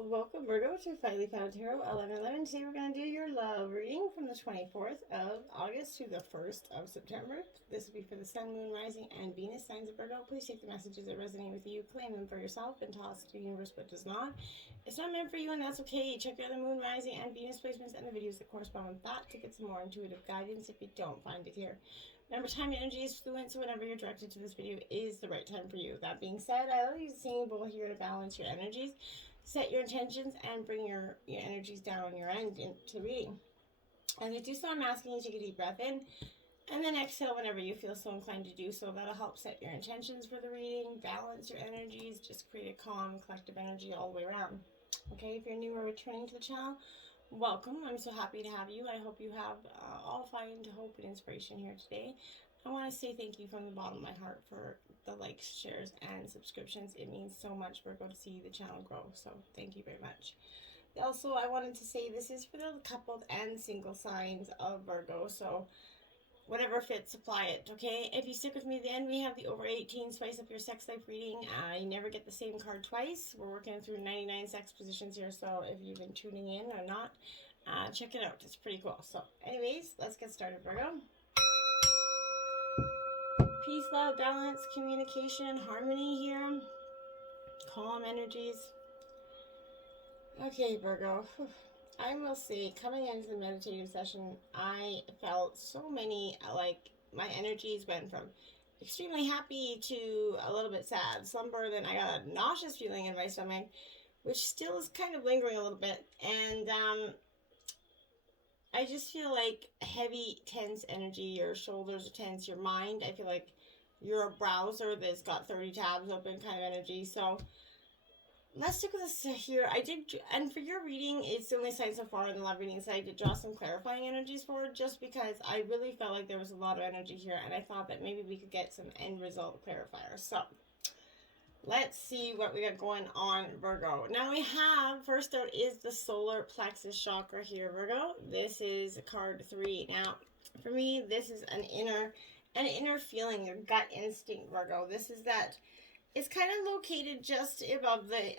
Welcome, Virgo, to Finally Found Tarot 1111. Today we're going to do your love reading from the 24th of August to the 1st of September. This will be for the Sun, Moon, Rising, and Venus signs of Virgo. Please take the messages that resonate with you, claim them for yourself, and toss to the universe what does not. It's not meant for you, and that's okay. Check out the Moon, Rising, and Venus placements and the videos that correspond with that to get some more intuitive guidance if you don't find it here. Remember, time and energy is fluent, so whenever you're directed to this video is the right time for you. That being said, I love you seeing bowl here to balance your energies. Set your intentions and bring your energies down on your end into the reading. As I do so, I'm asking you to take a deep breath in and then exhale whenever you feel so inclined to do so. That'll help set your intentions for the reading, balance your energies, just create a calm, collective energy all the way around. Okay, if you're new or returning to the channel, welcome. I'm so happy to have you. I hope you have all find hope and inspiration here today. I want to say thank you from the bottom of my heart for the likes, shares, and subscriptions. It means so much, Virgo, to see the channel grow. So thank you very much. Also, I wanted to say this is for the coupled and single signs of Virgo. So whatever fits, apply it, okay? If you stick with me to the end, we have the over 18 Spice Up Your Sex Life reading. You never get the same card twice. We're working through 99 sex positions here. So if you've been tuning in or not, check it out. It's pretty cool. So anyways, let's get started, Virgo. Peace, love, balance, communication, harmony here. Calm energies. Okay, Virgo. I will say, coming into the meditative session, I felt so many, my energies went from extremely happy to a little bit sad. Slumber, then I got a nauseous feeling in my stomach, which still is kind of lingering a little bit. And, I just feel like heavy, tense energy. Your shoulders are tense. Your mind, I feel like you're a browser that's got 30 tabs open kind of energy. So let's stick with this here. And for your reading, it's the only sign so far in the love reading, so I did draw some clarifying energies forward just because I really felt like there was a lot of energy here, and I thought that maybe we could get some end result clarifiers. So let's see what we got going on, Virgo. Now we have, first out is the solar plexus chakra here, Virgo. This is card 3. Now, for me, this is an inner feeling, your gut instinct, Virgo. This is that, it's kind of located just above the,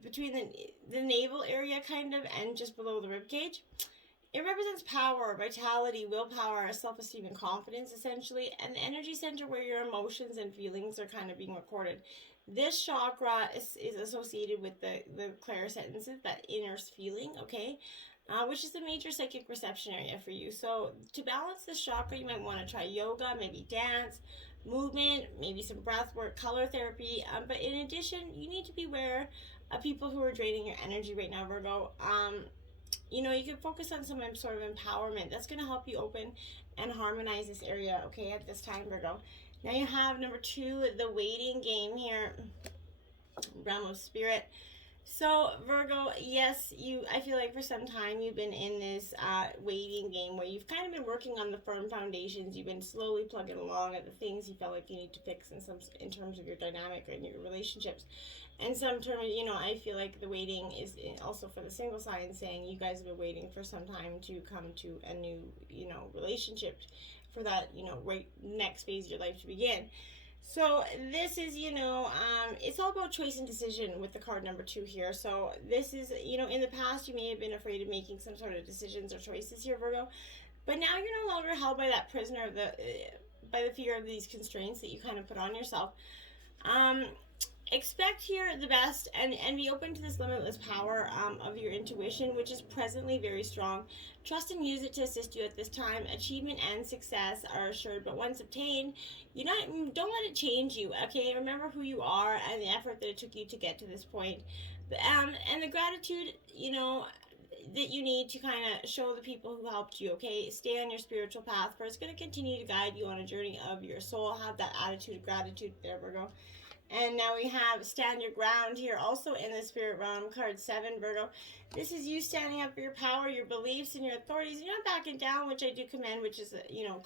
between the navel area kind of, and just below the rib cage. It represents power, vitality, willpower, self-esteem, and confidence, essentially, and the energy center where your emotions and feelings are kind of being recorded. This chakra is associated with the clairsentences, that inner feeling, okay, which is the major psychic reception area for you. So to balance this chakra, you might want to try yoga, maybe dance, movement, maybe some breath work, color therapy. But in addition, you need to be aware of people who are draining your energy right now, Virgo. You know, you can focus on some sort of empowerment. That's going to help you open and harmonize this area, okay, at this time, Virgo. Now you have number 2, the waiting game here, realm of spirit. So Virgo, yes, I feel like for some time you've been in this waiting game where you've kind of been working on the firm foundations. You've been slowly plugging along at the things you felt like you need to fix in terms of your dynamic and your relationships. And some terms, you know, I feel like the waiting is also for the single sign, saying you guys have been waiting for some time to come to a new, you know, relationship, for that, you know, right next phase of your life to begin. So this is, you know, it's all about choice and decision with the card number 2 here. So this is, you know, in the past you may have been afraid of making some sort of decisions or choices here, Virgo, but now you're no longer held by that prisoner of by the fear of these constraints that you kind of put on yourself. Expect here the best, and be open to this limitless power of your intuition, which is presently very strong. Trust and use it to assist you at this time. Achievement and success are assured, but once obtained, don't let it change you, okay? Remember who you are and the effort that it took you to get to this point. And the gratitude, you know, that you need to kind of show the people who helped you, okay? Stay on your spiritual path, for it's going to continue to guide you on a journey of your soul. Have that attitude of gratitude there, Virgo. And now we have stand your ground here, also in the spirit realm, card 7, Virgo. This is you standing up for your power, your beliefs, and your authorities. You're not backing down, which I do commend, which is, you know,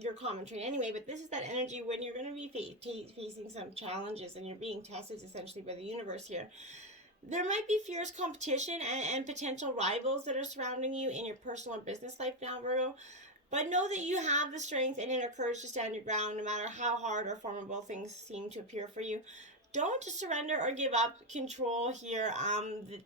your commentary anyway. But this is that energy when you're going to be facing some challenges and you're being tested essentially by the universe here. There might be fierce competition and potential rivals that are surrounding you in your personal or business life now, Virgo. But know that you have the strength and inner courage to stand your ground no matter how hard or formidable things seem to appear for you. don't surrender or give up control here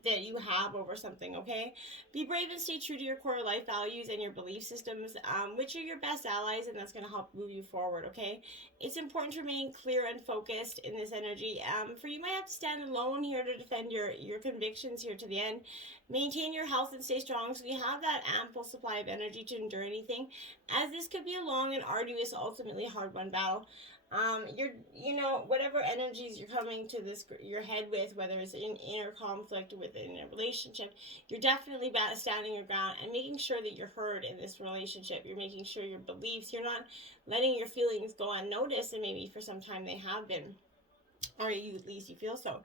that you have over something, okay? Be brave and stay true to your core life values and your belief systems, which are your best allies, and that's going to help move you forward, okay? It's important to remain clear and focused in this energy. For you might have to stand alone here to defend your convictions here to the end. Maintain your health and stay strong so you have that ample supply of energy to endure anything, as this could be a long and arduous, ultimately hard-won battle. Whatever energies you're coming to your head with, whether it's in inner conflict within a relationship, you're definitely standing your ground and making sure that you're heard in this relationship. You're making sure your beliefs, you're not letting your feelings go unnoticed, and maybe for some time they have been, or at least you feel so.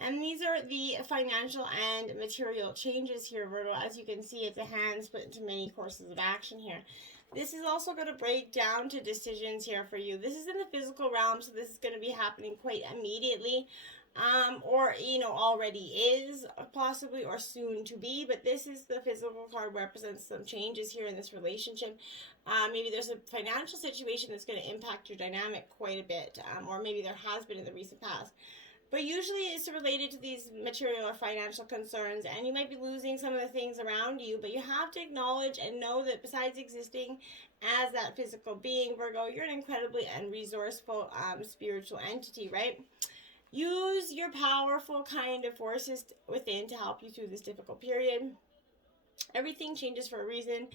And these are the financial and material changes here, Virgo. As you can see, it's a hand split into many courses of action here. This is also going to break down to decisions here for you. This is in the physical realm, so this is going to be happening quite immediately, or, already is, possibly, or soon to be. But this is the physical card, represents some changes here in this relationship. Maybe there's a financial situation that's going to impact your dynamic quite a bit, or maybe there has been in the recent past. But usually it's related to these material or financial concerns, and you might be losing some of the things around you, but you have to acknowledge and know that besides existing as that physical being, Virgo, you're an incredibly and resourceful spiritual entity, right? Use your powerful kind of forces within to help you through this difficult period. Everything changes for a reason,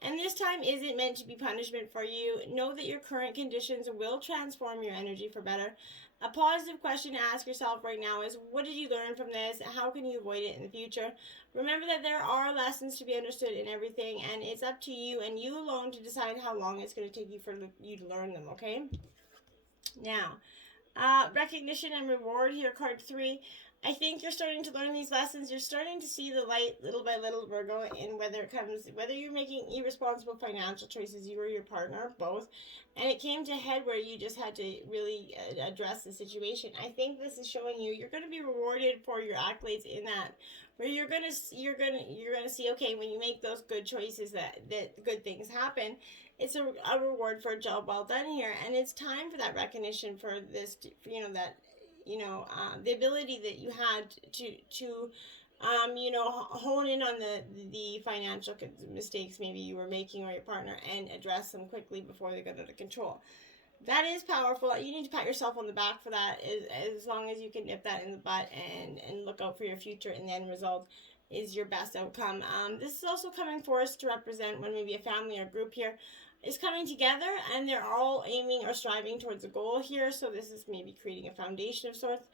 and this time isn't meant to be punishment for you. Know that your current conditions will transform your energy for better. A positive question to ask yourself right now is, what did you learn from this? How can you avoid it in the future? Remember that there are lessons to be understood in everything, and it's up to you and you alone to decide how long it's going to take you for you to learn them, okay? Now, recognition and reward here, card 3. I think you're starting to learn these lessons. You're starting to see the light little by little, Virgo, in whether you're making irresponsible financial choices, you or your partner, both. And it came to a head where you just had to really address the situation. I think this is showing you're going to be rewarded for your accolades in that, where you're going to see, okay, when you make those good choices that good things happen. It's a reward for a job well done here, and it's time for that recognition for this, the ability that you had to hone in on the financial mistakes maybe you were making or your partner, and address them quickly before they got out of control. That is powerful. You need to pat yourself on the back for that, as long as you can nip that in the butt and look out for your future, and the end result is your best outcome. This is also coming for us to represent when maybe a family or group here is coming together and they're all aiming or striving towards a goal here. So this is maybe creating a foundation of sorts.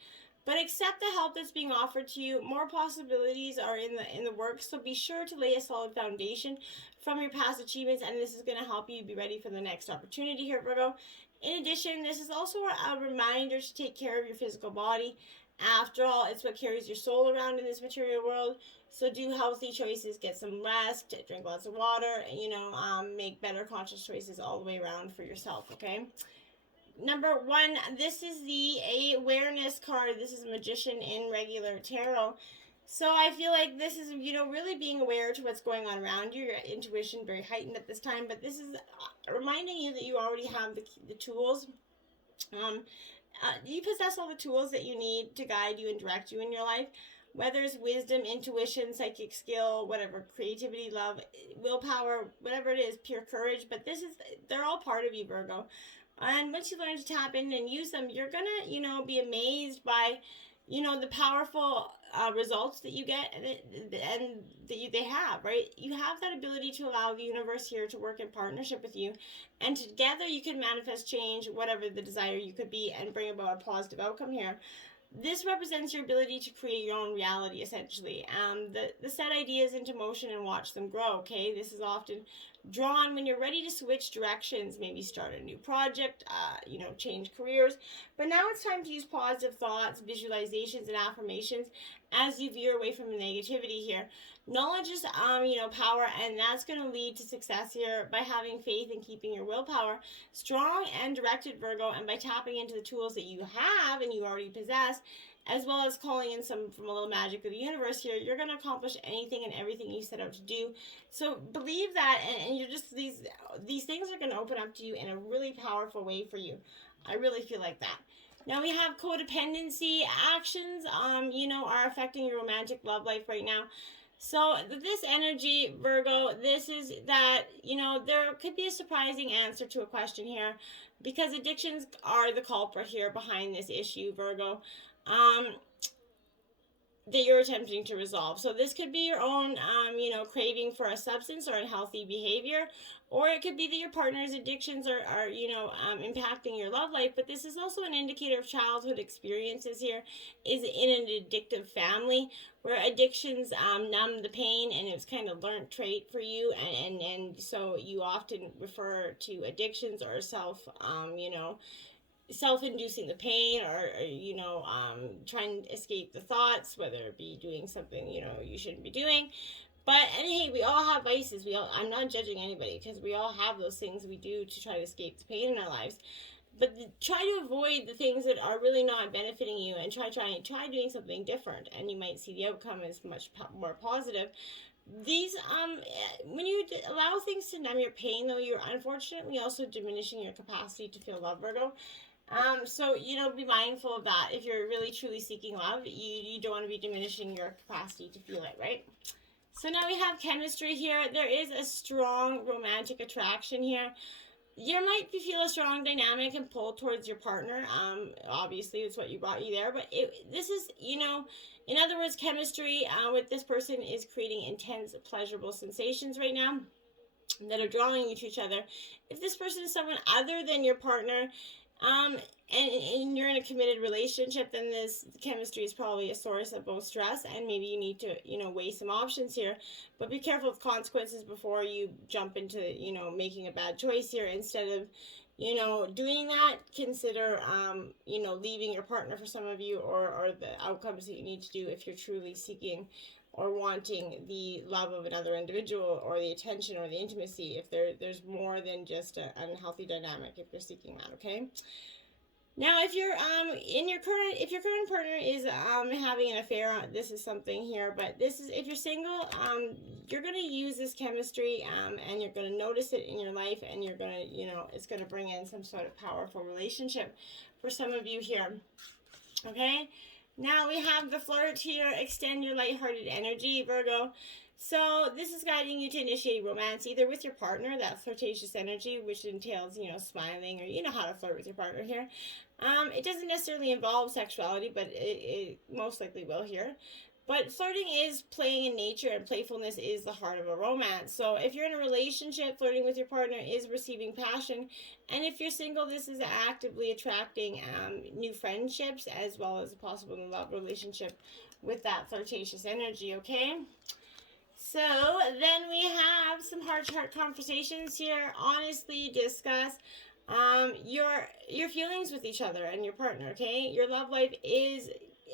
But accept the help that's being offered to you. More possibilities are in the works, so be sure to lay a solid foundation from your past achievements, and this is going to help you be ready for the next opportunity here, Virgo. In addition, this is also a reminder to take care of your physical body. After all, it's what carries your soul around in this material world. So do healthy choices, get some rest, drink lots of water, make better conscious choices all the way around for yourself, okay? Number 1, this is the awareness card. This is a magician in regular tarot. So I feel like this is, really being aware to what's going on around you. Your intuition very heightened at this time, but this is reminding you that you already have the tools. You possess all the tools that you need to guide you and direct you in your life, whether it's wisdom, intuition, psychic skill, whatever, creativity, love, willpower, whatever it is, pure courage. But they're all part of you, Virgo. And once you learn to tap in and use them, you're going to, be amazed by, the powerful results that you get and that they have, right? You have that ability to allow the universe here to work in partnership with you. And together you can manifest change, whatever the desire you could be, and bring about a positive outcome here. This represents your ability to create your own reality, essentially. The set ideas into motion and watch them grow, okay? This is often drawn when you're ready to switch directions, maybe start a new project, change careers. But now it's time to use positive thoughts, visualizations, and affirmations as you veer away from the negativity here. Knowledge is, power, and that's going to lead to success here by having faith and keeping your willpower strong and directed, Virgo, and by tapping into the tools that you have and you already possess, as well as calling in some from a little magic of the universe here. You're going to accomplish anything and everything you set out to do. So believe that, and you're just, these things are going to open up to you in a really powerful way for you. I really feel like that. Now we have codependency actions, you know, are affecting your romantic love life right now. So this energy, Virgo, this is that, you know, there could be a surprising answer to a question here, because addictions are the culprit here behind this issue, Virgo. Um, that you're attempting to resolve. So this could be your own, you know, craving for a substance or unhealthy behavior, or it could be that your partner's addictions are you know, impacting your love life. But this is also an indicator of childhood experiences here, is in an addictive family where addictions numb the pain, and it's kind of learned trait for you, and so you often refer to addictions or you know, self-inducing the pain, or you know, trying to escape the thoughts, whether it be doing something, you know, you shouldn't be doing. But, and hey, we all have vices. I'm not judging anybody, because we all have those things we do to try to escape the pain in our lives. But try to avoid the things that are really not benefiting you, and try doing something different, and you might see the outcome is much more positive. These when you allow things to numb your pain, though, you're unfortunately also diminishing your capacity to feel love, Virgo. So, you know, be mindful of that. If you're really truly seeking love, you don't want to be diminishing your capacity to feel it, right? So now we have chemistry here. There is a strong romantic attraction here. You might feel a strong dynamic and pull towards your partner. Obviously, it's what brought you there. But this is, you know, in other words, chemistry with this person is creating intense, pleasurable sensations right now that are drawing you to each other. If this person is someone other than your partner, and you're in a committed relationship, then this chemistry is probably a source of both stress, and maybe you need to, you know, weigh some options here. But be careful of consequences before you jump into, you know, making a bad choice here. Instead of, you know, doing that, consider, you know, leaving your partner for some of you, or the outcomes that you need to do if you're truly seeking or wanting the love of another individual, or the attention or the intimacy, if there's more than just an unhealthy dynamic, if you're seeking that, okay? Now, if you're if your current partner is having an affair, this is something here. But this is, if you're single, you're gonna use this chemistry, and you're gonna notice it in your life, and you're gonna, you know, it's gonna bring in some sort of powerful relationship for some of you here. Okay. Now we have the flirt here. Extend your lighthearted energy, Virgo. So this is guiding you to initiate romance, either with your partner, that flirtatious energy, which entails, you know, smiling, or you know how to flirt with your partner here. It doesn't necessarily involve sexuality, but it most likely will here. But flirting is playing in nature, and playfulness is the heart of a romance. So if you're in a relationship, flirting with your partner is receiving passion. And if you're single, this is actively attracting new friendships, as well as a possible love relationship with that flirtatious energy, okay? So then we have some heart-to-heart conversations here. Honestly discuss your feelings with each other and your partner, okay? Your love life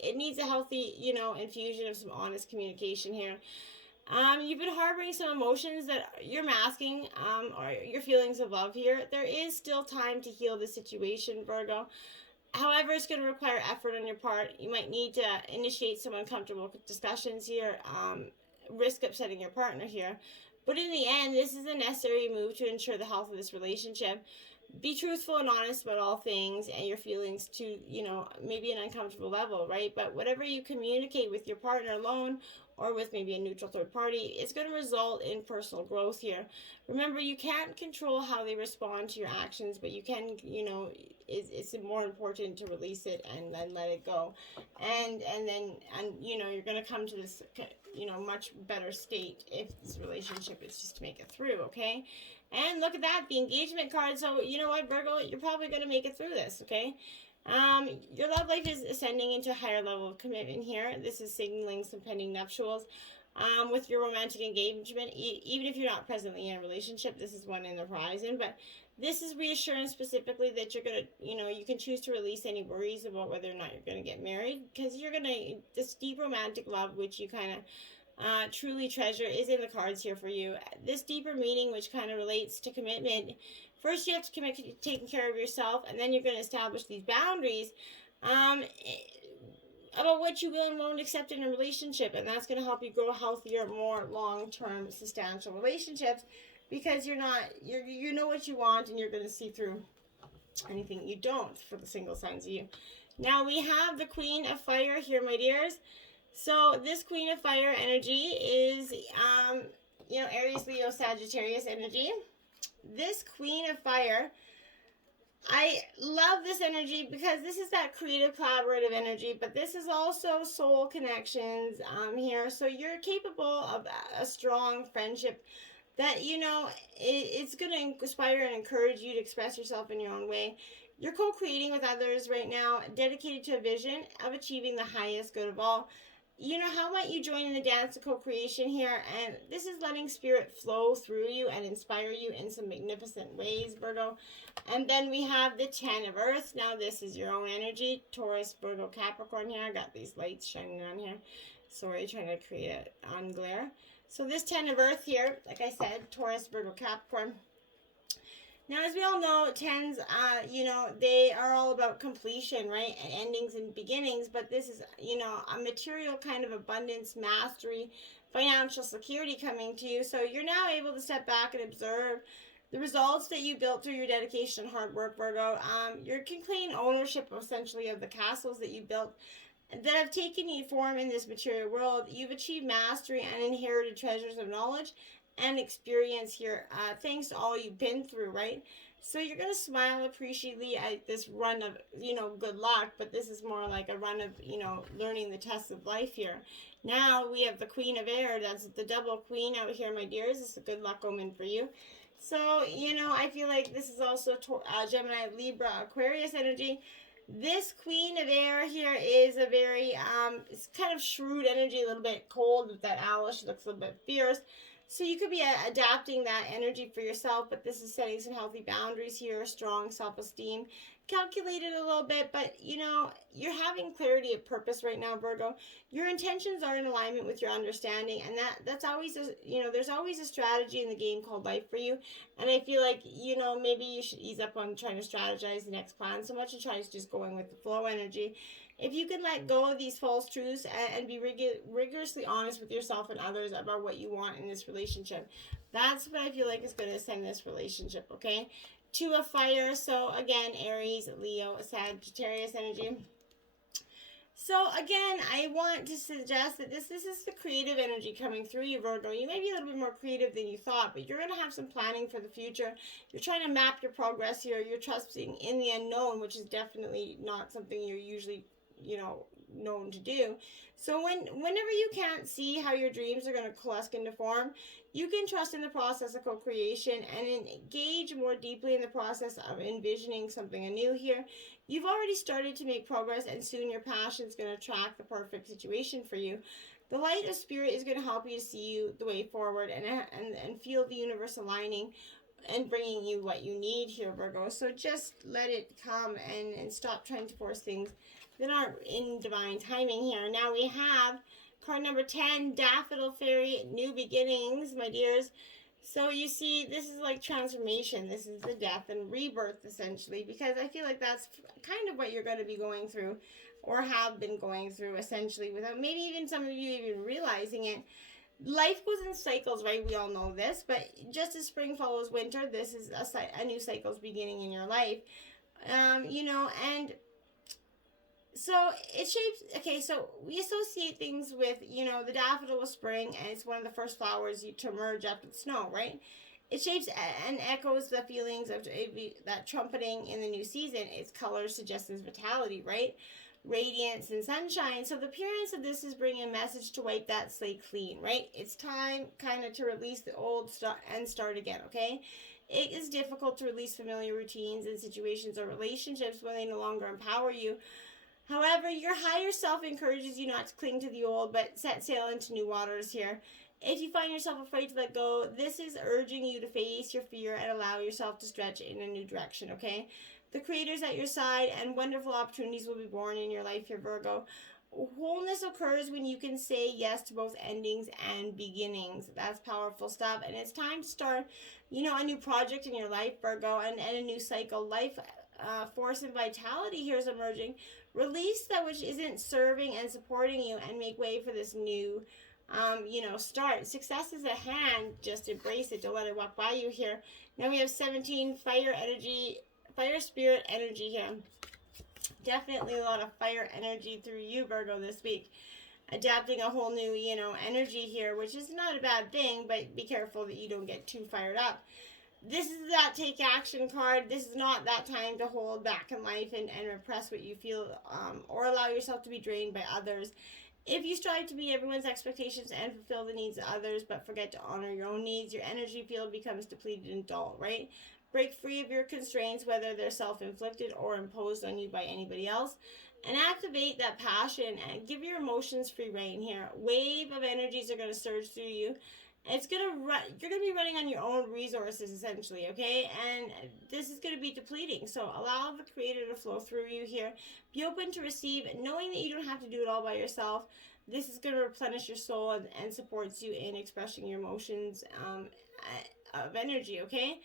it needs a healthy, you know, infusion of some honest communication here. You've been harboring some emotions that you're masking, or your feelings of love here. There is still time to heal the situation, Virgo. However, it's going to require effort on your part. You might need to initiate some uncomfortable discussions here, risk upsetting your partner here. But in the end, this is a necessary move to ensure the health of this relationship. Be truthful and honest about all things and your feelings to, you know, maybe an uncomfortable level, right? But whatever you communicate with your partner alone, or with maybe a neutral third party, it's going to result in personal growth here. Remember, you can't control how they respond to your actions, but you can, you know, it's more important to release it and then let it go. And you know, you're going to come to this, you know, much better state if this relationship is just to make it through, okay? And look at that, the engagement card. So, you know what, Virgo, you're probably going to make it through this, okay? Your love life is ascending into a higher level of commitment here. This is signaling some pending nuptials. With your romantic engagement, even if you're not presently in a relationship, this is one in the horizon. But this is reassurance specifically that you're going to, you know, you can choose to release any worries about whether or not you're going to get married. Because you're going to, this deep romantic love, which you kind of truly treasure, is in the cards here for you. This deeper meaning, which kind of relates to commitment, first you have to commit to taking care of yourself, and then you're going to establish these boundaries about what you will and won't accept in a relationship, and that's going to help you grow healthier, more long-term, substantial relationships, because you know what you want, and you're going to see through anything you don't for the single signs of you. Now we have the Queen of Fire here, my dears. So this Queen of Fire energy is, Aries, Leo, Sagittarius energy. This Queen of Fire, I love this energy because this is that creative, collaborative energy, but this is also soul connections here. So you're capable of a strong friendship that, it's going to inspire and encourage you to express yourself in your own way. You're co-creating with others right now, dedicated to a vision of achieving the highest good of all. How might you join in the dance of co-creation here? And this is letting spirit flow through you and inspire you in some magnificent ways, Virgo. And then we have the 10 of Earth. Now this is your own energy. Taurus, Virgo, Capricorn here. I got these lights shining on here. Sorry, trying to create it on glare. So this 10 of Earth here, like I said, Taurus, Virgo, Capricorn. Now, as we all know, 10s, they are all about completion, right? And endings and beginnings. But this is, a material kind of abundance, mastery, financial security coming to you. So you're now able to step back and observe the results that you built through your dedication and hard work, Virgo. You can claim ownership, essentially, of the castles that you built that have taken you form in this material world. You've achieved mastery and inherited treasures of knowledge and experience here, thanks to all you've been through, right? So you're going to smile appreciatively at this run of, good luck, but this is more like a run of, learning the tests of life here. Now we have the Queen of Air. That's the double queen out here, my dears. It's a good luck omen for you. So, I feel like this is also Gemini, Libra, Aquarius energy. This Queen of Air here is a very, it's kind of shrewd energy, a little bit cold with that owl. She looks a little bit fierce. So you could be adapting that energy for yourself, but this is setting some healthy boundaries here, strong self-esteem, calculated a little bit, but, you're having clarity of purpose right now, Virgo. Your intentions are in alignment with your understanding, and that's always, there's always a strategy in the game called life for you, and I feel like, maybe you should ease up on trying to strategize the next plan so much and try to just going with the flow energy. If you can let go of these false truths and be rigorously honest with yourself and others about what you want in this relationship, that's what I feel like is going to send this relationship, okay? 2 of Fire, so again, Aries, Leo, Sagittarius energy. So again, I want to suggest that this is the creative energy coming through you, Virgo. You may be a little bit more creative than you thought, but you're going to have some planning for the future. You're trying to map your progress here. You're trusting in the unknown, which is definitely not something you're usually known to do. So whenever you can't see how your dreams are going to coalesce into form, you can trust in the process of co-creation and engage more deeply in the process of envisioning something anew here. You've already started to make progress, and soon your passion is going to attract the perfect situation for you. The light of spirit is going to help you to see you the way forward and feel the universe aligning and bringing you what you need here, Virgo. So just let it come and stop trying to force things that aren't in divine timing here. Now we have card number 10, Daffodil Fairy, New Beginnings, my dears. So you see, this is like transformation. This is the death and rebirth, essentially, because I feel like that's kind of what you're going to be going through or have been going through, essentially, without maybe even some of you even realizing it. Life goes in cycles, right? We all know this, but just as spring follows winter, this is a new cycle's beginning in your life. And so it shapes, okay, so we associate things with, the daffodil with spring, and it's one of the first flowers to emerge after the snow, right? It shapes and echoes the feelings of that trumpeting in the new season. Its colors suggest this vitality, right? Radiance and sunshine. So the appearance of this is bringing a message to wipe that slate clean, right? It's time kind of to release the old and start again, okay? It is difficult to release familiar routines and situations or relationships when they no longer empower you. However, your higher self encourages you not to cling to the old, but set sail into new waters here. If you find yourself afraid to let go, this is urging you to face your fear and allow yourself to stretch in a new direction, okay? The Creator's at your side, and wonderful opportunities will be born in your life here, Virgo. Wholeness occurs when you can say yes to both endings and beginnings. That's powerful stuff, and it's time to start, a new project in your life, Virgo, and a new cycle. Life force and vitality here is emerging. Release that which isn't serving and supporting you and make way for this new, start. Success is at hand. Just embrace it. Don't let it walk by you here. Now we have 17, fire energy, fire spirit energy here. Definitely a lot of fire energy through you, Virgo, this week. Adapting a whole new, energy here, which is not a bad thing, but be careful that you don't get too fired up. This is that take action card. This is not that time to hold back in life and repress what you feel, or allow yourself to be drained by others. If you strive to meet everyone's expectations and fulfill the needs of others, but forget to honor your own needs, your energy field becomes depleted and dull, right? Break free of your constraints, whether they're self-inflicted or imposed on you by anybody else, and activate that passion and give your emotions free rein here. Wave of energies are going to surge through you. It's going to run, you're going to be running on your own resources, essentially, okay? And this is going to be depleting. So allow the creator to flow through you here. Be open to receive, knowing that you don't have to do it all by yourself. This is going to replenish your soul and supports you in expressing your emotions of energy, okay?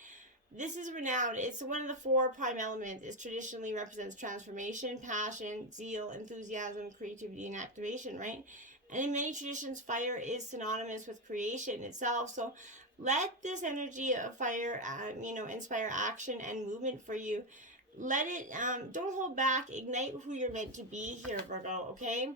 This is renowned. It's one of the 4 prime elements. It traditionally represents transformation, passion, zeal, enthusiasm, creativity, and activation, right? And in many traditions, fire is synonymous with creation itself. So let this energy of fire, inspire action and movement for you. Let it, don't hold back. Ignite who you're meant to be here, Virgo, okay?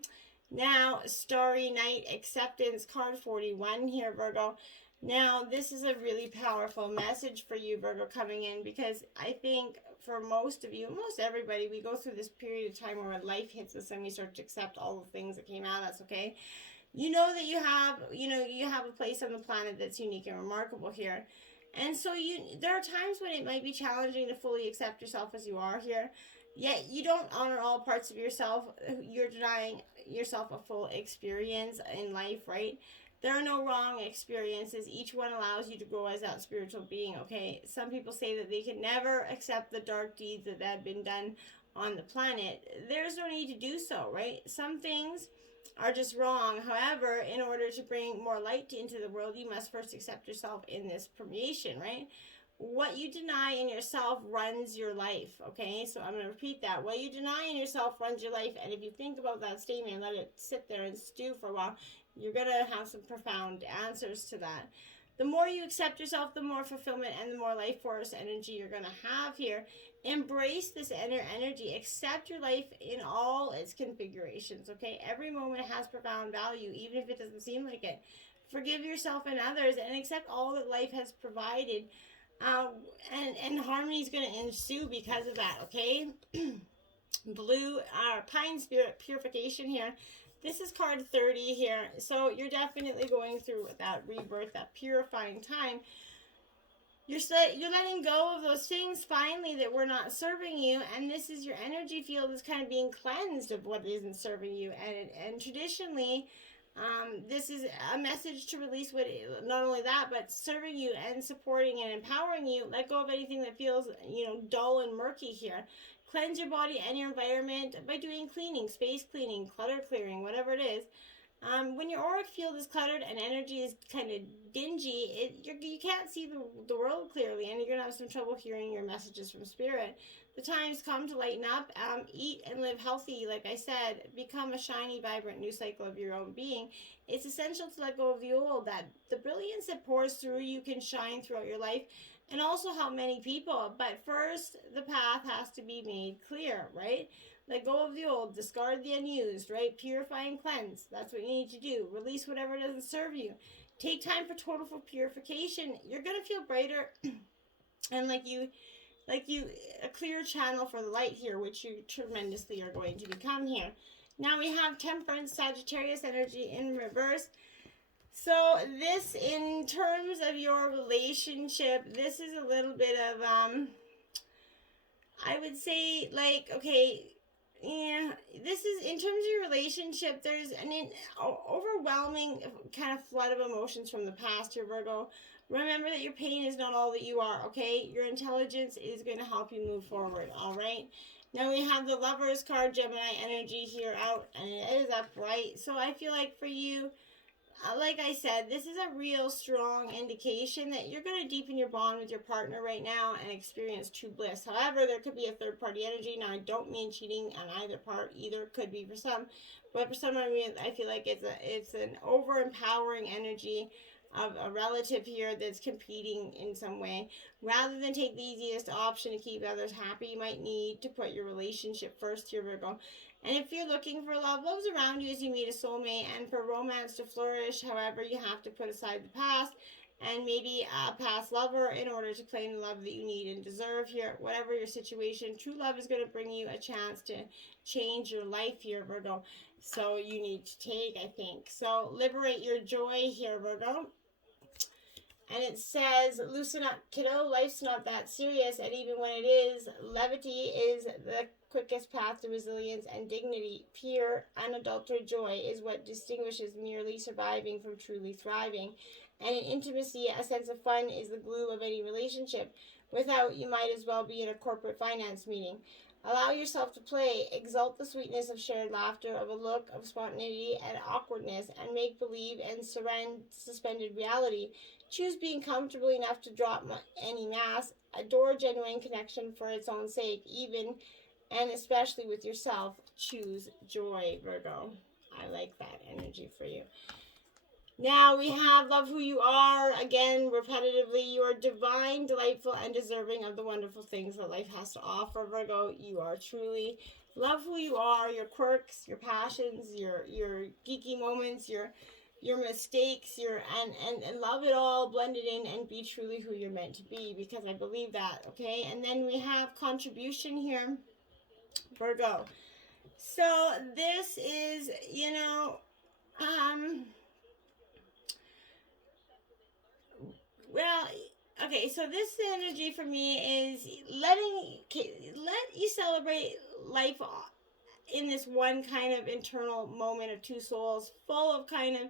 Now, Starry Night Acceptance, card 41 here, Virgo. Now, this is a really powerful message for you, Virgo, coming in, because I think for most of you, most everybody, we go through this period of time where life hits us and we start to accept all the things that came at us, okay? You know that you have a place on the planet that's unique and remarkable here. And so there are times when it might be challenging to fully accept yourself as you are here. Yet you don't honor all parts of yourself. You're denying yourself a full experience in life, right? There are no wrong experiences. Each one allows you to grow as that spiritual being, okay? Some people say that they can never accept the dark deeds that have been done on the planet. There's no need to do so, right? Some things are just wrong. However, in order to bring more light into the world, you must first accept yourself in this permeation, right? What you deny in yourself runs your life, okay? So I'm going to repeat that. What you deny in yourself runs your life. And if you think about that statement and let it sit there and stew for a while, you're going to have some profound answers to that. The more you accept yourself, the more fulfillment and the more life force energy you're going to have here. Embrace this inner energy. Accept your life in all its configurations, okay? Every moment has profound value, even if it doesn't seem like it. Forgive yourself and others and accept all that life has provided. And harmony is going to ensue because of that, okay? Blue, Pine Spirit Purification here. This is card 30 here. So you're definitely going through that rebirth, that purifying time. You're letting go of those things finally that were not serving you, and this is your energy field is kind of being cleansed of what isn't serving you. And traditionally, this is a message to release what, not only that, but serving you and supporting and empowering you. Let go of anything that feels, dull and murky here. Cleanse your body and your environment by doing cleaning, space cleaning, clutter clearing, whatever it is. When your auric field is cluttered and energy is kind of dingy, you can't see the world clearly, and you're going to have some trouble hearing your messages from spirit. The time's come to lighten up, eat and live healthy, like I said. Become a shiny, vibrant new cycle of your own being. It's essential to let go of the old, that the brilliance that pours through you can shine throughout your life and also help many people. But first, the path has to be made clear, right? Let go of the old, discard the unused, right? Purify and cleanse. That's what you need to do. Release whatever doesn't serve you. Take time for total purification. You're going to feel brighter and a clear channel for the light here, which you tremendously are going to become here. Now we have Temperance, Sagittarius energy in reverse. So this, in terms of your relationship, this is a little bit of, I would say, this is, in terms of your relationship, there's an overwhelming kind of flood of emotions from the past here, Virgo. Remember that your pain is not all that you are, okay? Your intelligence is going to help you move forward, all right? Now we have the Lovers card, Gemini energy here out, and it is upright. So I feel like for you, like I said, this is a real strong indication that you're going to deepen your bond with your partner right now and experience true bliss. However, there could be a third-party energy. Now, I don't mean cheating on either part. Either could be for some. But for some, I feel like it's an over-empowering energy of a relative here that's competing in some way. Rather than take the easiest option to keep others happy, you might need to put your relationship first here, Virgo. And if you're looking for love, love's around you as you meet a soulmate. And for romance to flourish, however, you have to put aside the past and maybe a past lover in order to claim the love that you need and deserve here. Whatever your situation, true love is going to bring you a chance to change your life here, Virgo. So you need to take, I think. So liberate your joy here, Virgo. And it says, loosen up, kiddo. Life's not that serious. And even when it is, levity is the quickest path to resilience and dignity. Pure, unadulterated joy is what distinguishes merely surviving from truly thriving. And in intimacy, a sense of fun is the glue of any relationship. Without, you might as well be in a corporate finance meeting. Allow yourself to play. Exalt the sweetness of shared laughter, of a look of spontaneity and awkwardness, and make believe and suspended reality. Choose being comfortable enough to drop any mask. Adore genuine connection for its own sake, even and especially with yourself. Choose joy, Virgo. I like that energy for you. Now we have love who you are. Again, repetitively, you are divine, delightful, and deserving of the wonderful things that life has to offer, Virgo. You are truly. Love who you are, your quirks, your passions, your geeky moments, your mistakes, and love it all, blend it in, and be truly who you're meant to be, because I believe that, okay? And then we have contribution here, Virgo. So this is, well, okay, so this energy for me is let you celebrate life in this one kind of internal moment of two souls, full of kind of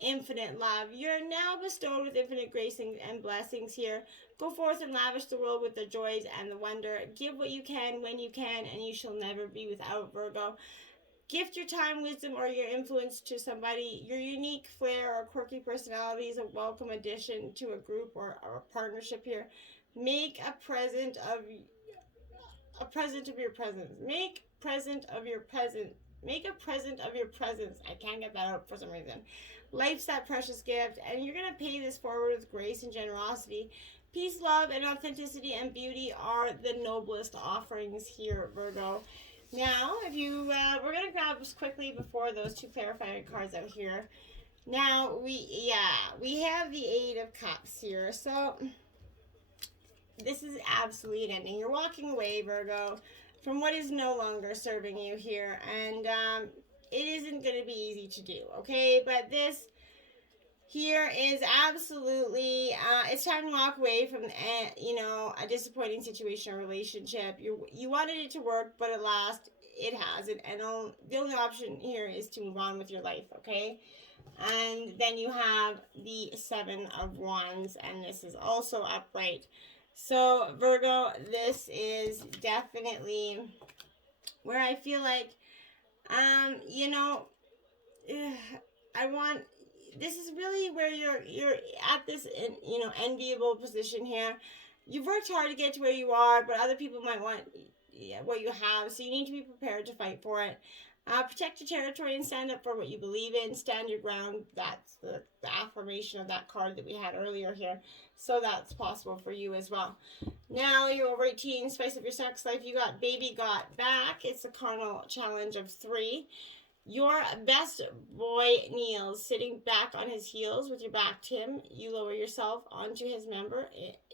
infinite love. You're now bestowed with infinite grace and blessings here. Go forth and lavish the world with the joys and the wonder. Give what you can when you can, and you shall never be without, Virgo. Gift your time, wisdom, or your influence to somebody. Your unique flair or quirky personality is a welcome addition to a group or a partnership here. Make a present of your presence. Make present of your present. Make a present of your presence. I can't get that out for some reason. Life's that precious gift, and you're going to pay this forward with grace and generosity. Peace, love, and authenticity and beauty are the noblest offerings here, Virgo. Now, if you, we're going to grab this quickly before those two clarifying cards out here. Now, we have the Eight of Cups here. So, this is absolutely an ending. You're walking away, Virgo, from what is no longer serving you here. And it isn't going to be easy to do, okay? But this here is absolutely, it's time to walk away from, a disappointing situation or relationship. You wanted it to work, but at last it hasn't. And the only option here is to move on with your life, okay? And then you have the Seven of Wands, and this is also upright. So, Virgo, this is definitely where I feel like, this is really where you're at this, enviable position here. You've worked hard to get to where you are, but other people might want what you have, so you need to be prepared to fight for it. Protect your territory and stand up for what you believe in. Stand your ground. That's the affirmation of that card that we had earlier here. So that's possible for you as well. Now you're over 18. Spice up your sex life. You got Baby Got Back. It's a carnal challenge of 3. Your best boy kneels, sitting back on his heels with your back to him. You lower yourself onto his member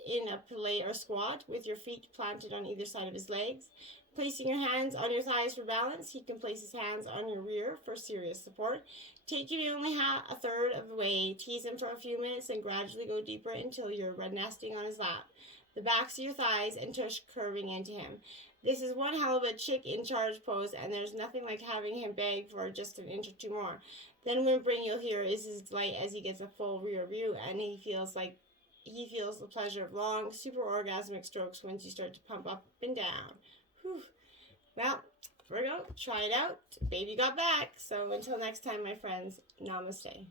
in a play or squat with your feet planted on either side of his legs. Placing your hands on your thighs for balance, he can place his hands on your rear for serious support. Take you only a third of the way. Tease him for a few minutes and gradually go deeper until you're red nesting on his lap. The backs of your thighs and tush curving into him. This is one hell of a chick in charge pose, and there's nothing like having him beg for just an inch or two more. Then whimpering you'll hear is his delight as he gets a full rear view, and he feels the pleasure of long, super orgasmic strokes once you start to pump up and down. Whew. Well, Virgo, try it out. Baby Got Back. So until next time, my friends, namaste.